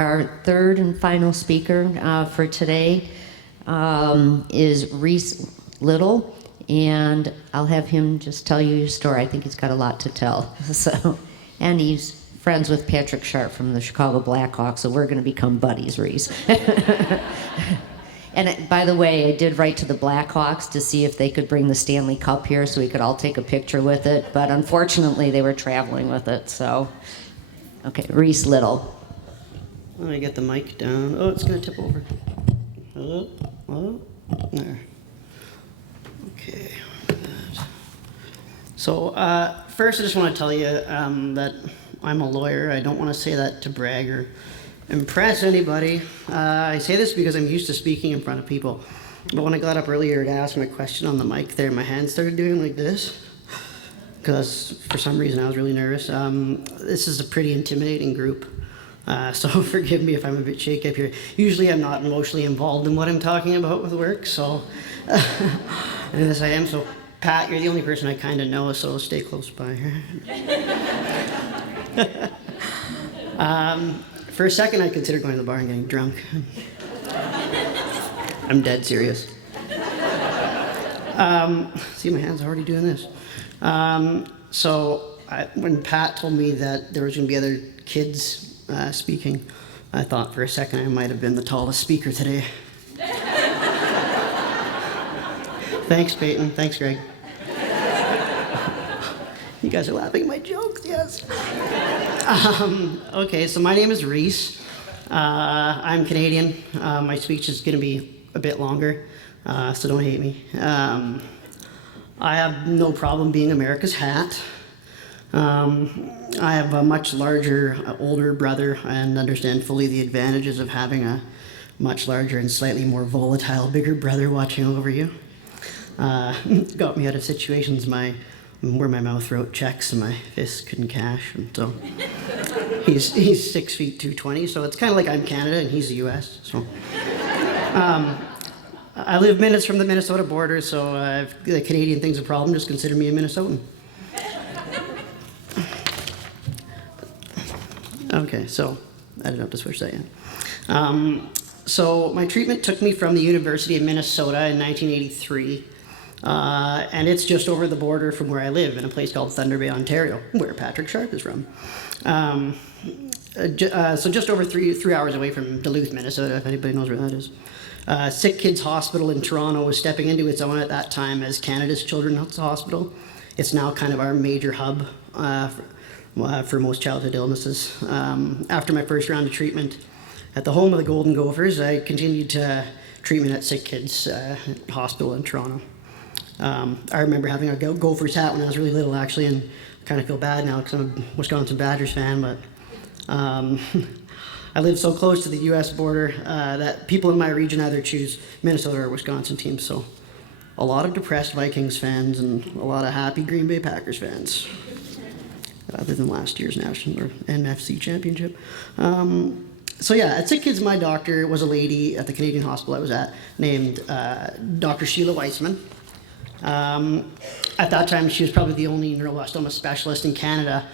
Our third and final speaker for today is Reese Little, and I'll have him just tell you his story. I think he's got a lot to tell. And he's friends with Patrick Sharp from the Chicago Blackhawks, so we're going to become buddies, Reese. And by the way, I did write to the Blackhawks to see if they could bring the Stanley Cup here so we could all take a picture with it, but unfortunately they were traveling with it, so. Okay, Reese Little. Let me get the mic down. Oh, it's going to tip over. Hello? Hello? There. Okay. So, first I just want to tell you that I'm a lawyer. I don't want to say that to brag or impress anybody. I say this because I'm used to speaking in front of people. But when I got up earlier to ask my question on the mic there, my hands started doing like this. Because for some reason I was really nervous. This is a pretty intimidating group. So forgive me if I'm a bit shaky up here. Usually I'm not emotionally involved in what I'm talking about with work, so. And this I am, so Pat, you're the only person I kind of know, so stay close by here. For a second, I considered going to the bar and getting drunk. I'm dead serious. See, my hands are already doing this. When Pat told me that there was going to be other kids speaking, I thought for a second I might have been the tallest speaker today. Thanks, Peyton. Thanks, Greg. You guys are laughing at my jokes, yes. Okay, so my name is Reese. I'm Canadian. My speech is going to be a bit longer, so don't hate me. I have no problem being America's hat. I have a much larger, older brother and understand fully the advantages of having a much larger and slightly more volatile, bigger brother watching over you. Got me out of situations where my mouth wrote checks and my fists couldn't cash, and so he's 6 feet 220, so it's kind of like I'm Canada and he's the U.S. So I live minutes from the Minnesota border, so if the Canadian thing's a problem, just consider me a Minnesotan. Okay, so I didn't have to switch that yet. So my treatment took me from the University of Minnesota in 1983. And it's just over the border from where I live in a place called Thunder Bay, Ontario, where Patrick Sharp is from. So just over three hours away from Duluth, Minnesota, if anybody knows where that is. Sick Kids Hospital in Toronto was stepping into its own at that time as Canada's Children's Hospital. It's now kind of our major hub for most childhood illnesses. After my first round of treatment at the home of the Golden Gophers, I continued to treatment at Sick Kids Hospital in Toronto. I remember having a Gophers hat when I was really little, actually, and I kind of feel bad now because I'm a Wisconsin Badgers fan, but I live so close to the U.S. border that people in my region either choose Minnesota or Wisconsin teams, so a lot of depressed Vikings fans and a lot of happy Green Bay Packers fans, other than last year's National or NFC Championship. So yeah, at Sick Kids, my doctor was a lady at the Canadian hospital I was at named Dr. Sheila Weissman. At that time, she was probably the only neuroblastoma specialist in Canada.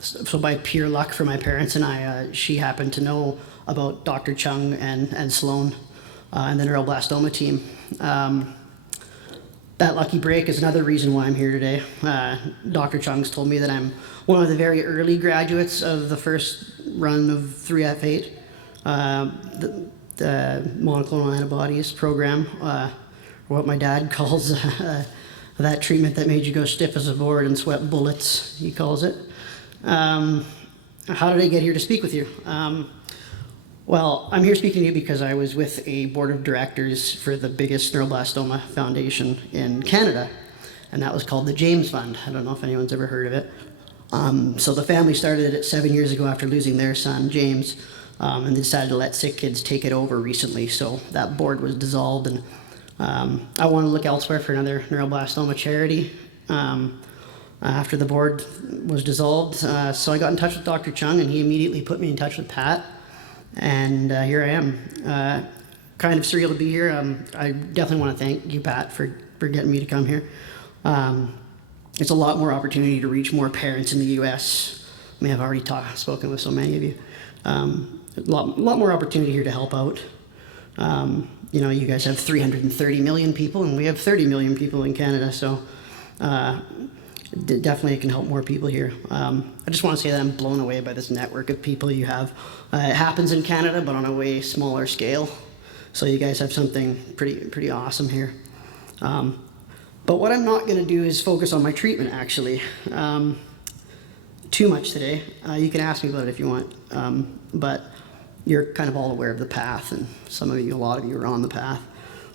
So by pure luck for my parents and I, she happened to know about Dr. Chung and Sloan and the neuroblastoma team. That lucky break is another reason why I'm here today. Dr. Chung's told me that I'm one of the very early graduates of the first run of 3F8, the monoclonal antibodies program. What my dad calls that treatment that made you go stiff as a board and sweat bullets, he calls it. How did I get here to speak with you? Well, I'm here speaking to you because I was with a board of directors for the biggest neuroblastoma foundation in Canada, and that was called the James Fund. I don't know if anyone's ever heard of it. So the family started it 7 years ago after losing their son, James, and they decided to let Sick Kids take it over recently, so that board was dissolved, and I wanted to look elsewhere for another neuroblastoma charity after the board was dissolved. So I got in touch with Dr. Chung, and he immediately put me in touch with Pat, and here I am. Kind of surreal to be here. I definitely want to thank you, Pat, for getting me to come here. It's a lot more opportunity to reach more parents in the U.S. may have already spoken with so many of you. A lot more opportunity here to help out. You know, you guys have 330 million people, and we have 30 million people in Canada, so definitely it can help more people here. I just want to say that I'm blown away by this network of people you have. It happens in Canada, but on a way smaller scale. So you guys have something pretty awesome here. But what I'm not going to do is focus on my treatment, actually, too much today. You can ask me about it if you want, but you're kind of all aware of the path, and a lot of you are on the path.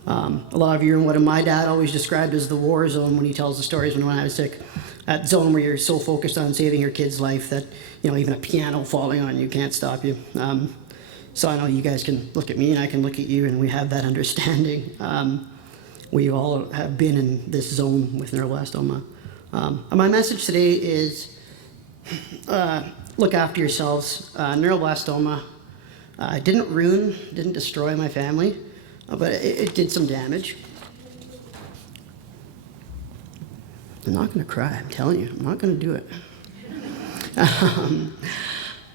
A lot of you are in what my dad always described as the war zone when he tells the stories when I was sick. That zone where you're so focused on saving your kid's life that, you know, even a piano falling on you can't stop you. So I know you guys can look at me and I can look at you, and we have that understanding. We all have been in this zone with neuroblastoma. And my message today is look after yourselves. Neuroblastoma didn't destroy my family, but it did some damage. I'm not going to cry, I'm telling you, I'm not going to do it.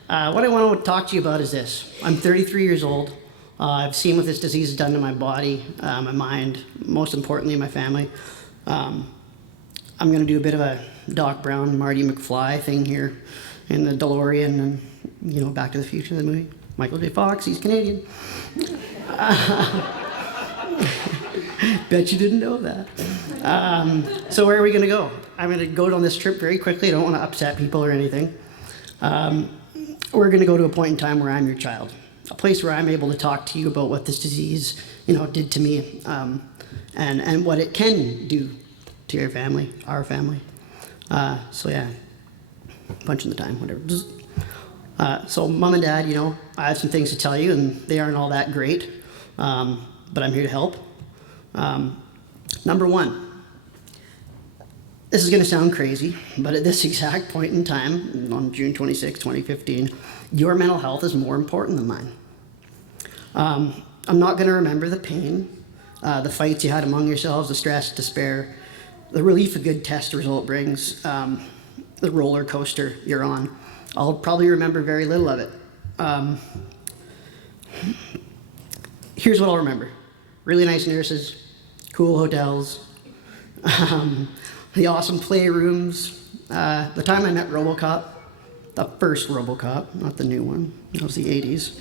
What I want to talk to you about is this. I'm 33 years old. I've seen what this disease has done to my body, my mind, most importantly, my family. I'm going to do a bit of a Doc Brown, Marty McFly thing here in the DeLorean and, you know, Back to the Future, the movie. Michael J. Fox, he's Canadian. Bet you didn't know that. So where are we going to go? I'm going to go on this trip very quickly. I don't want to upset people or anything. We're going to go to a point in time where I'm your child, a place where I'm able to talk to you about what this disease, you know, did to me, and what it can do to your family, our family. So yeah, punching the time, whatever. So Mom and Dad, you know, I have some things to tell you, and they aren't all that great, but I'm here to help. Number one, this is going to sound crazy, but at this exact point in time, on June 26, 2015, your mental health is more important than mine. I'm not going to remember the pain, the fights you had among yourselves, the stress, despair, the relief a good test result brings, the roller coaster you're on. I'll probably remember very little of it. Here's what I'll remember. Really nice nurses, cool hotels, the awesome playrooms, the time I met RoboCop, the first RoboCop, not the new one, that was the 80s.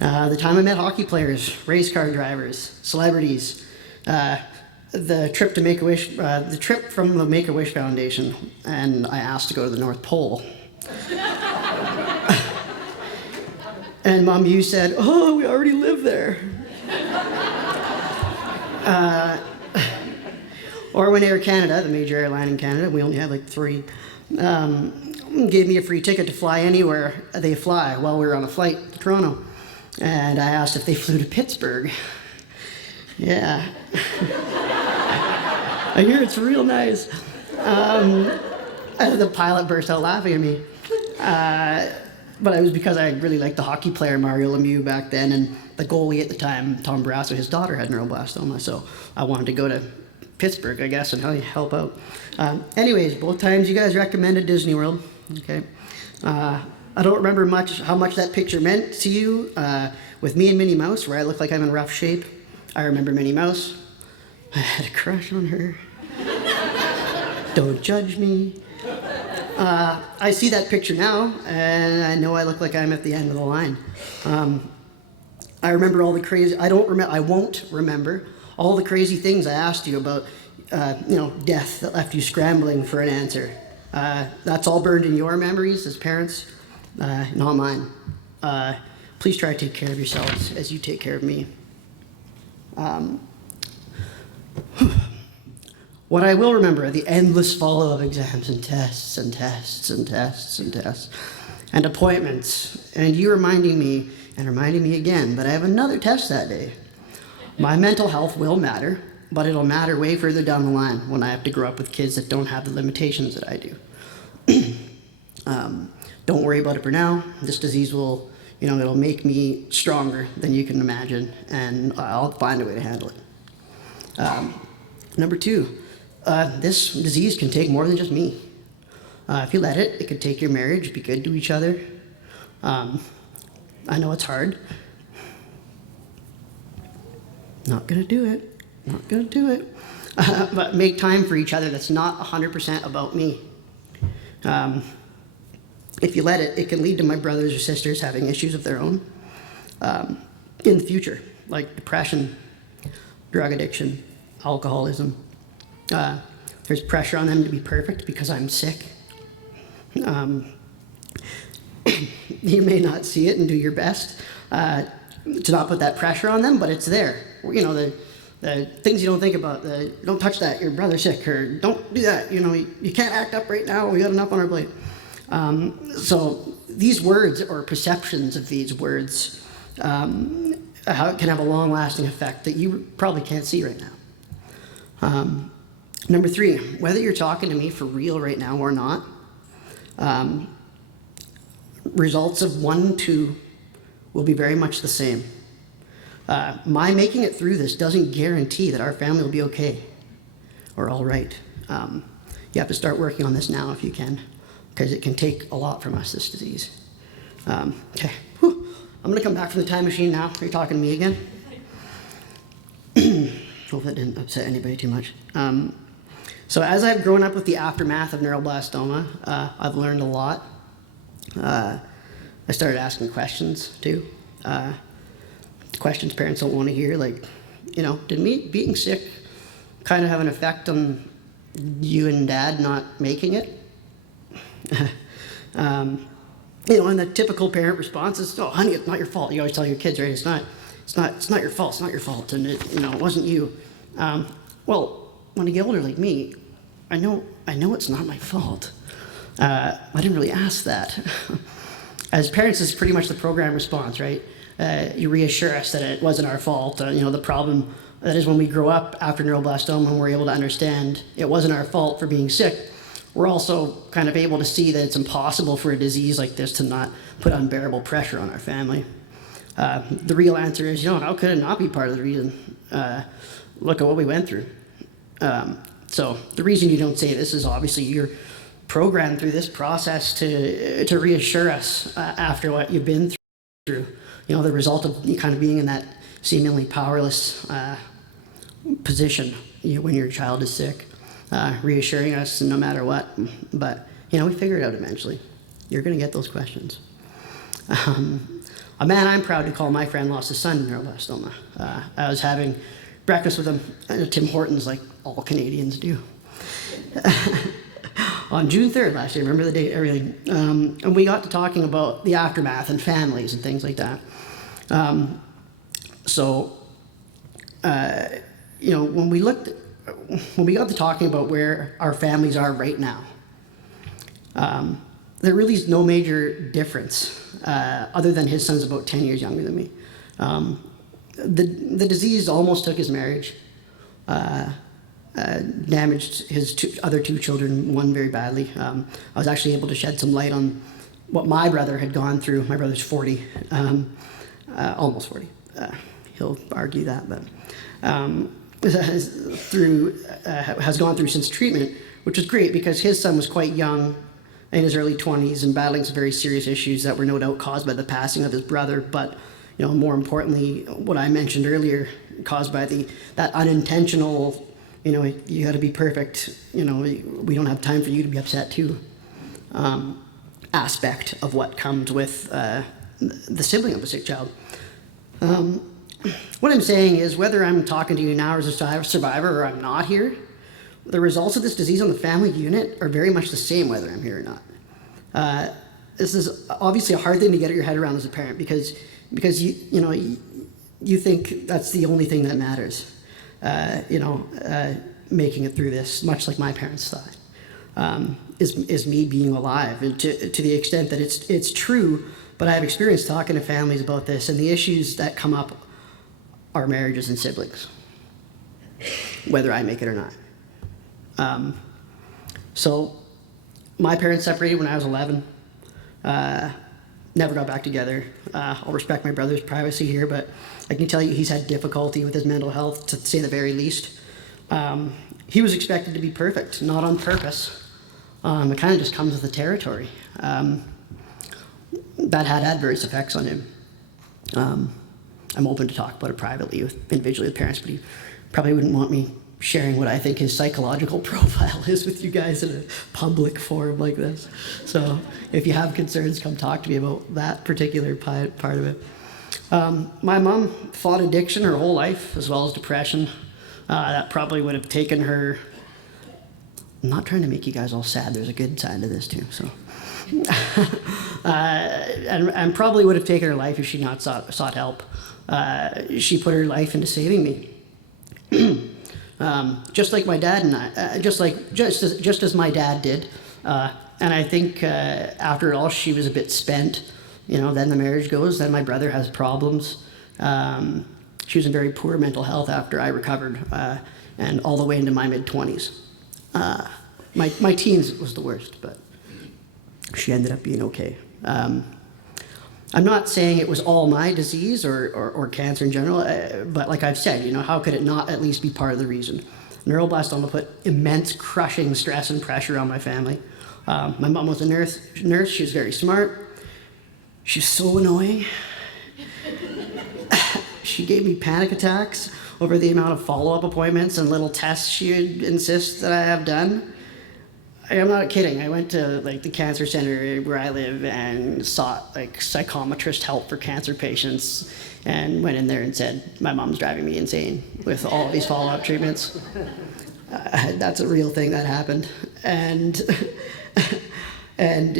The time I met hockey players, race car drivers, celebrities, the trip to Make-A-Wish, the trip from the Make-A-Wish Foundation, and I asked to go to the North Pole. And Mom, you said, "Oh, we already live there." Or when Air Canada, the major airline in Canada, we only had like 3, gave me a free ticket to fly anywhere they fly while we were on a flight to Toronto. And I asked if they flew to Pittsburgh. Yeah. I hear it's real nice. The pilot burst out laughing at me. But it was because I really liked the hockey player Mario Lemieux back then, and the goalie at the time, Tom Barrasso, his daughter had neuroblastoma, so I wanted to go to Pittsburgh, I guess, and help out. Anyways, both times you guys recommended Disney World. Okay. I don't remember how much that picture meant to you with me and Minnie Mouse, where I look like I'm in rough shape. I remember Minnie Mouse. I had a crush on her. Don't judge me. I see that picture now, and I know I look like I'm at the end of the line. I remember all the crazy. I won't remember all the crazy things I asked you about. Death that left you scrambling for an answer. That's all burned in your memories as parents, not mine. Please try to take care of yourselves as you take care of me. What I will remember are the endless follow of exams and tests and tests and tests and tests and appointments, and you reminding me again that I have another test that day. My mental health will matter, but it'll matter way further down the line when I have to grow up with kids that don't have the limitations that I do. Don't worry about it for now. This disease will, it'll make me stronger than you can imagine, and I'll find a way to handle it. Number 2, this disease can take more than just me. If you let it, it could take your marriage. Be good to each other. I know it's hard. Not gonna do it. Not gonna do it. But make time for each other that's not 100% about me. If you let it, it can lead to my brothers or sisters having issues of their own in the future, like depression, drug addiction, alcoholism. There's pressure on them to be perfect because I'm sick. You may not see it and do your best to not put that pressure on them, but it's there. You know, the things you don't think about, don't touch that, your brother's sick, or don't do that, you know, you can't act up right now, we got enough on our plate. So these words, or perceptions of these words, can have a long-lasting effect that you probably can't see right now. Number 3, whether you're talking to me for real right now or not, results of 1, 2 will be very much the same. My making it through this doesn't guarantee that our family will be okay or all right. You have to start working on this now if you can, because it can take a lot from us, this disease. Okay, whew. I'm gonna come back from the time machine now. Are you talking to me again? Hope that didn't upset anybody too much. So as I've grown up with the aftermath of neuroblastoma, I've learned a lot. I started asking questions too. Questions parents don't want to hear, like, you know, did me being sick kind of have an effect on you and Dad not making it? You know, and the typical parent response is, "Oh, honey, it's not your fault." You always tell your kids, right? It's not your fault. It's not your fault, and it wasn't you. Well, when you get older like me, I know it's not my fault. I didn't really ask that. As parents, this is pretty much the program response, right? You reassure us that it wasn't our fault. The problem that is when we grow up after neuroblastoma and we're able to understand it wasn't our fault for being sick, we're also kind of able to see that it's impossible for a disease like this to not put unbearable pressure on our family. The real answer is, how could it not be part of the reason? Look at what we went through. So the reason you don't say this is obviously you're programmed through this process to reassure us after what you've been through. The result of kind of being in that seemingly powerless position when your child is sick, reassuring us no matter what. But, we figure it out eventually. You're going to get those questions. A man I'm proud to call my friend lost his son to neuroblastoma. I was having breakfast with him at Tim Hortons, like all Canadians do. On June 3rd last year, remember the date, everything. And we got to talking about the aftermath and families and things like that. When we got to talking about where our families are right now, there really is no major difference other than his son's about 10 years younger than me. The disease almost took his marriage, damaged his other two children, one very badly. I was actually able to shed some light on what my brother had gone through. My brother's 40, almost 40. He'll argue that, but has gone through since treatment, which is great because his son was quite young, in his early 20s, and battling some very serious issues that were no doubt caused by the passing of his brother, but more importantly, what I mentioned earlier, caused by that unintentional, you got to be perfect, we don't have time for you to be upset too, aspect of what comes with the sibling of a sick child. What I'm saying is, whether I'm talking to you now as a survivor or I'm not here, the results of this disease on the family unit are very much the same whether I'm here or not. This is obviously a hard thing to get your head around as a parent because you think that's the only thing that matters. Making it through this, much like my parents thought, is me being alive, and to the extent that it's true. But I have experience talking to families about this, and the issues that come up are marriages and siblings, whether I make it or not. So my parents separated when I was 11. Never got back together. I'll respect my brother's privacy here, but I can tell you he's had difficulty with his mental health, to say the very least. He was expected to be perfect, not on purpose, It kind of just comes with the territory. That had adverse effects on him. I'm open to talk about it privately, individually with parents, but he probably wouldn't want me sharing what I think his psychological profile is with you guys in a public forum like this. So if you have concerns, come talk to me about that particular part of it. My mom fought addiction her whole life, as well as depression. That probably would have taken her. I'm not trying to make you guys all sad. There's a good side to this too. So, and probably would have taken her life if she not sought help. She put her life into saving me. Just like my dad and I, just as my dad did. And I think after it all, she was a bit spent. Then the marriage goes. Then my brother has problems. She was in very poor mental health after I recovered, and all the way into my mid-20s. My teens was the worst, but she ended up being okay. I'm not saying it was all my disease or cancer in general, but like I've said, how could it not at least be part of the reason? Neuroblastoma put immense crushing stress and pressure on my family. My mom was a nurse. She was very smart. She's so annoying. She gave me panic attacks over the amount of follow-up appointments and little tests she would insist that I have done. I'm not kidding. I went to the cancer center where I live and sought psychometrist help for cancer patients, and went in there and said, my mom's driving me insane with all of these follow-up treatments. That's a real thing that happened. And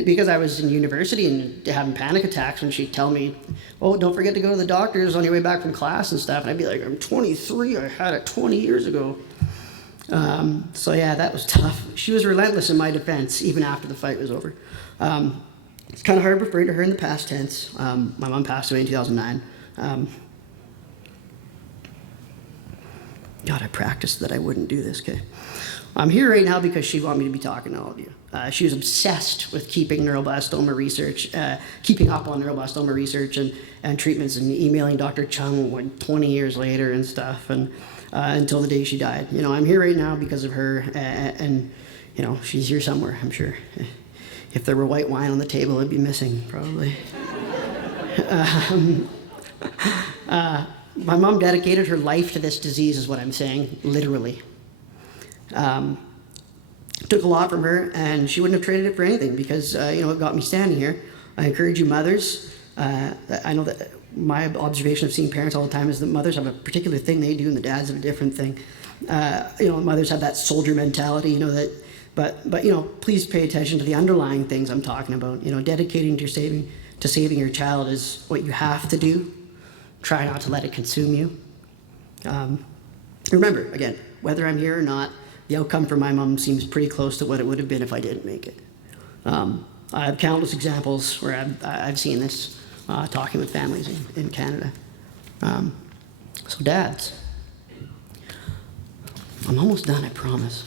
because I was in university and having panic attacks, when she'd tell me, oh, don't forget to go to the doctors on your way back from class and stuff, and I'd be like, I'm 23, I had it 20 years ago. So yeah, that was tough. She was relentless in my defense, even after the fight was over. It's kind of hard to refer to her in the past tense. My mom passed away in 2009. God, I practiced that I wouldn't do this, okay? I'm here right now because she wanted me to be talking to all of you. She was obsessed with keeping neuroblastoma research, keeping up on neuroblastoma research and treatments, and emailing Dr. Chung 20 years later and stuff, and until the day she died. I'm here right now because of her, and she's here somewhere, I'm sure. If there were white wine on the table, it'd be missing, probably. My mom dedicated her life to this disease, is what I'm saying, literally. Took a lot from her, and she wouldn't have traded it for anything, because it got me standing here. I encourage you mothers. I know that my observation of seeing parents all the time is that mothers have a particular thing they do, and the dads have a different thing. Mothers have that soldier mentality, but please pay attention to the underlying things I'm talking about. Dedicating to saving your child is what you have to do. Try not to let it consume you. Remember, again, whether I'm here or not, the outcome for my mom seems pretty close to what it would have been if I didn't make it. I have countless examples where I've seen this, talking with families in Canada. So dads, I'm almost done, I promise.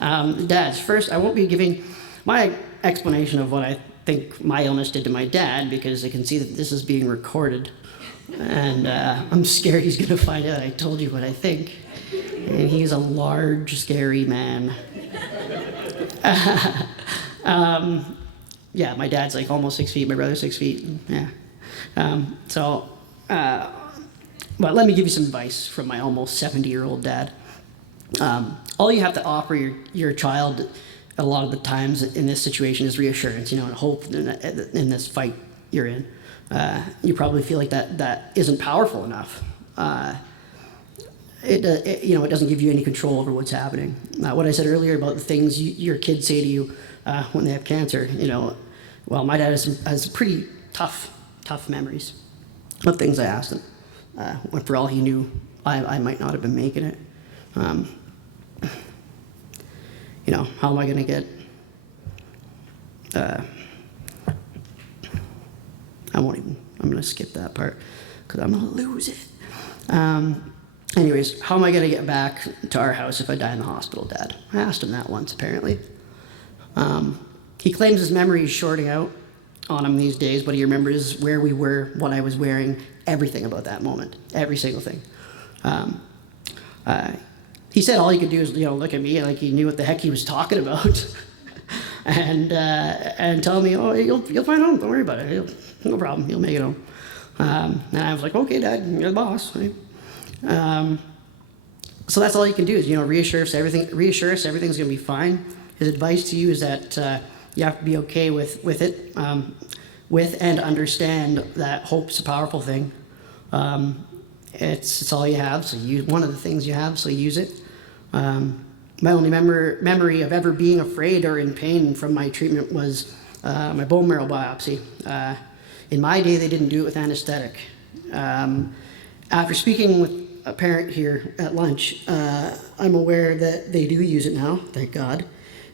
Dads, first, I won't be giving my explanation of what I think my illness did to my dad, because I can see that this is being recorded. And I'm scared he's going to find out I told you what I think. And he's a large, scary man. Yeah, my dad's almost 6 feet, my brother's 6 feet. Yeah. But let me give you some advice from my almost 70-year-old dad. All you have to offer your child a lot of the times in this situation is reassurance, and hope in this fight you're in. You probably feel like that isn't powerful enough. It doesn't give you any control over what's happening. What I said earlier about the things your kids say to you when they have cancer, well, my dad has pretty tough memories of things I asked him. When for all he knew, I might not have been making it. How am I going to get... I'm going to skip that part because I'm going to lose it. Anyways, how am I going to get back to our house if I die in the hospital, Dad? I asked him that once, apparently. He claims his memory is shorting out on him these days, but he remembers where we were, what I was wearing, everything about that moment, every single thing. he said all he could do is, look at me like he knew what the heck he was talking about. and tell me, oh, you'll find home, don't worry about it. No problem, you'll make it home. And I was like, okay, Dad, you're the boss. Right? So that's all you can do is, reassure us everything's gonna be fine. His advice to you is that you have to be okay with it, with and understand that hope's a powerful thing. It's all you have, so one of the things you have, so use it. My only memory of ever being afraid or in pain from my treatment was my bone marrow biopsy. In my day, they didn't do it with anesthetic. After speaking with a parent here at lunch, I'm aware that they do use it now, thank God.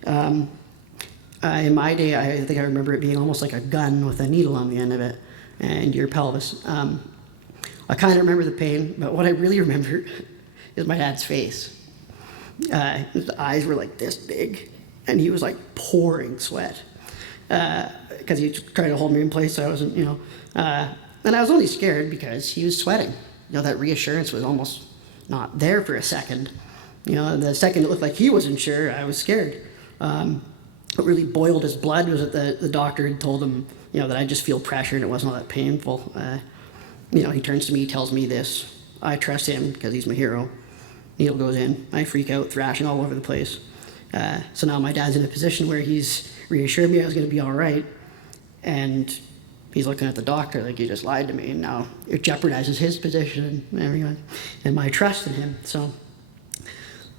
In my day, I think I remember it being almost like a gun with a needle on the end of it and your pelvis. I kind of remember the pain, but what I really remember is my dad's face. His eyes were like this big, and he was like pouring sweat because he tried to hold me in place so I wasn't, and I was only scared because he was sweating. That reassurance was almost not there for a second. The second it looked like he wasn't sure, I was scared. What really boiled his blood was that the doctor had told him, that I just feel pressure and it wasn't all that painful. He turns to me, tells me this. I trust him because he's my hero. Needle goes in. I freak out, thrashing all over the place. So now my dad's in a position where he's reassured me I was going to be all right. And he's looking at the doctor like he just lied to me. And now it jeopardizes his position and everyone and my trust in him.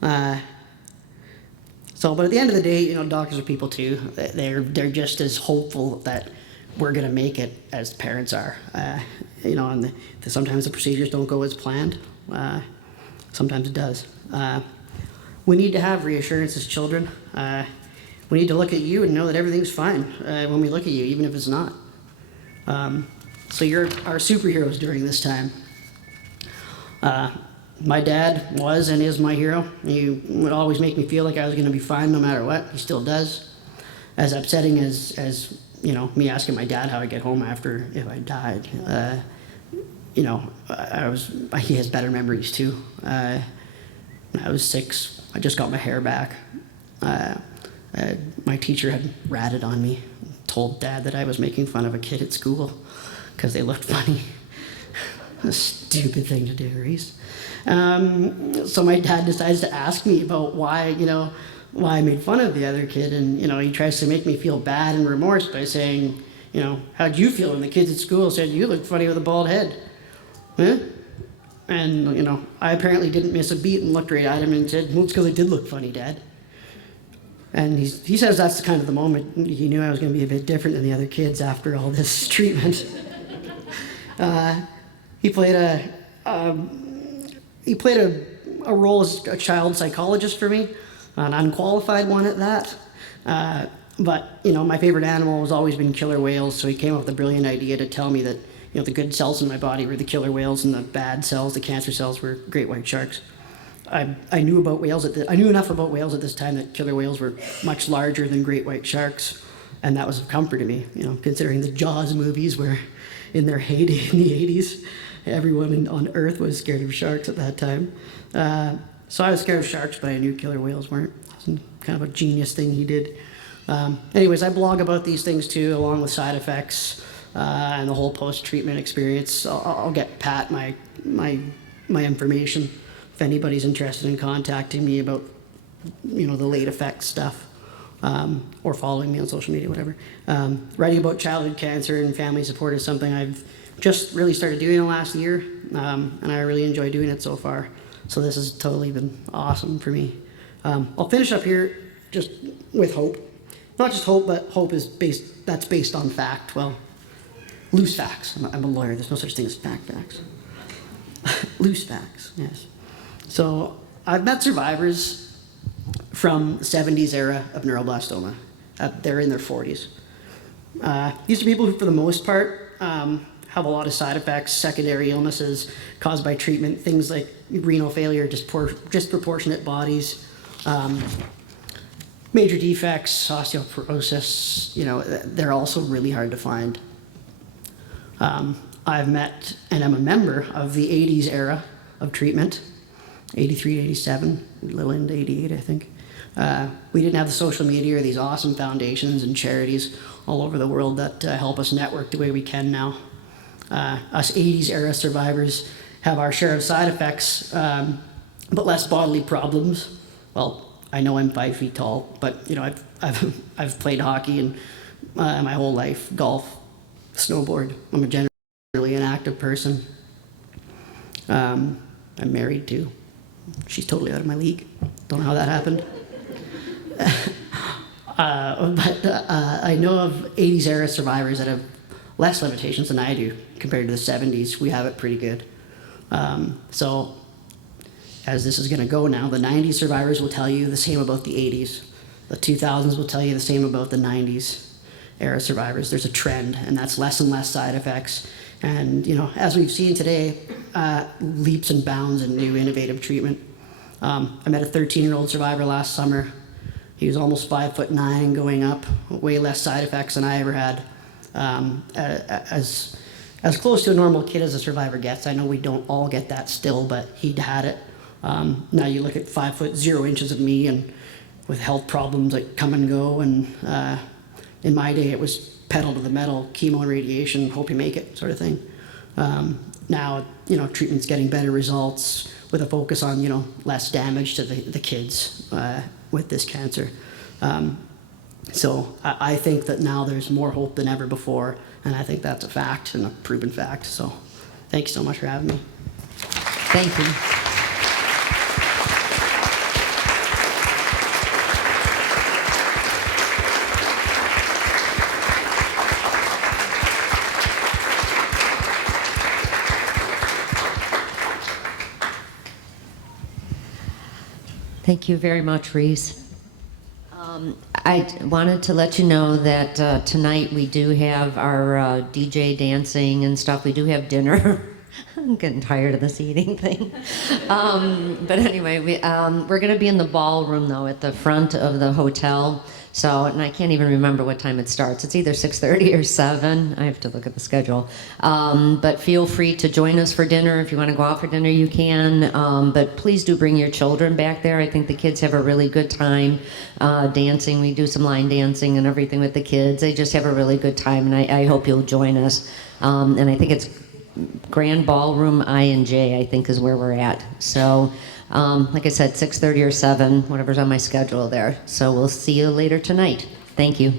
But at the end of the day, doctors are people too. They're just as hopeful that we're going to make it as parents are. And sometimes the procedures don't go as planned. Sometimes it does. We need to have reassurance as children. We need to look at you and know that everything's fine when we look at you, even if it's not. So you're our superheroes during this time. My dad was and is my hero. He would always make me feel like I was going to be fine no matter what. He still does. As upsetting as me asking my dad how I get home after if I died. He has better memories too. When I was 6, I just got my hair back. My teacher had ratted on me, told Dad that I was making fun of a kid at school because they looked funny. A stupid thing to do, Reese. So my dad decides to ask me about why I made fun of the other kid, and he tries to make me feel bad and remorse by saying, how'd you feel when the kids at school said you looked funny with a bald head? Huh? And I apparently didn't miss a beat and looked right at him and said, well, it's because I did look funny, Dad. And he says that's kind of the moment he knew I was going to be a bit different than the other kids after all this treatment. He played a role as a child psychologist for me, an unqualified one at that. But my favorite animal has always been killer whales, so he came up with the brilliant idea to tell me that the good cells in my body were the killer whales and the bad cells, the cancer cells, were great white sharks. I knew enough about whales at this time that killer whales were much larger than great white sharks, and that was a comfort to me, considering the Jaws movies were in their heyday in the 80s. Everyone on Earth was scared of sharks at that time. So I was scared of sharks, but I knew killer whales weren't. It was kind of a genius thing he did. Anyways, I blog about these things too, along with side effects and the whole post-treatment experience. I'll get Pat my information if anybody's interested in contacting me about the late effects stuff, or following me on social media, whatever. Writing about childhood cancer and family support is something I've just really started doing in the last year, and I really enjoy doing it so far. So this has totally been awesome for me. I'll finish up here just with hope. Not just hope, but hope is based on fact. Well, loose facts. I'm a lawyer. There's no such thing as facts. Loose facts, yes. So I've met survivors from the 70s era of neuroblastoma. They're in their 40s. These are people who, for the most part, have a lot of side effects, secondary illnesses caused by treatment, things like renal failure, disproportionate bodies, major defects, osteoporosis. They're also really hard to find. I've met and I'm a member of the 80s era of treatment. 83 to 87, a little into 88, I think. We didn't have the social media or these awesome foundations and charities all over the world that help us network the way we can now. Us 80s era survivors have our share of side effects, but less bodily problems. Well, I know I'm 5 feet tall, but you know I've played hockey and my whole life, golf, snowboard. I'm a generally an active person. I'm married too. She's totally out of my league. Don't know how that happened. I know of 80s era survivors that have less limitations than I do compared to the 70s. We have it pretty good. So as this is going to go now, the 90s survivors will tell you the same about the 80s. The 2000s will tell you the same about the 90s era survivors. There's a trend, and that's less and less side effects. And you know, as we've seen today, leaps and bounds in new innovative treatment. I met a 13-year-old survivor last summer. He was almost 5'9", going up, way less side effects than I ever had. As close to a normal kid as a survivor gets. I know we don't all get that still, but he'd had it. Now you look at 5 foot 0 inches of me, and with health problems that come and go. And in my day, it was pedal to the metal, chemo and radiation, hope you make it, sort of thing. Now, you know, treatment's getting better results with a focus on, you know, less damage to the kids with this cancer. So I think that now there's more hope than ever before, and I think that's a fact and a proven fact. So thank you so much for having me. Thank you. Thank you very much, Reese. I wanted to let you know that tonight we do have our DJ dancing and stuff. We do have dinner. I'm getting tired of this eating thing. But anyway, we're going to be in the ballroom, though, at the front of the hotel. So, and I can't even remember what time it starts. It's either 6:30 or 7. I have to look at the schedule. But feel free to join us for dinner. If you want to go out for dinner, you can. But please do bring your children back there. I think the kids have a really good time dancing. We do some line dancing and everything with the kids. They just have a really good time, and I hope you'll join us. And I think it's Grand Ballroom I and J, I think, is where we're at. So, like I said, 6:30 or 7, whatever's on my schedule there. So we'll see you later tonight. Thank you.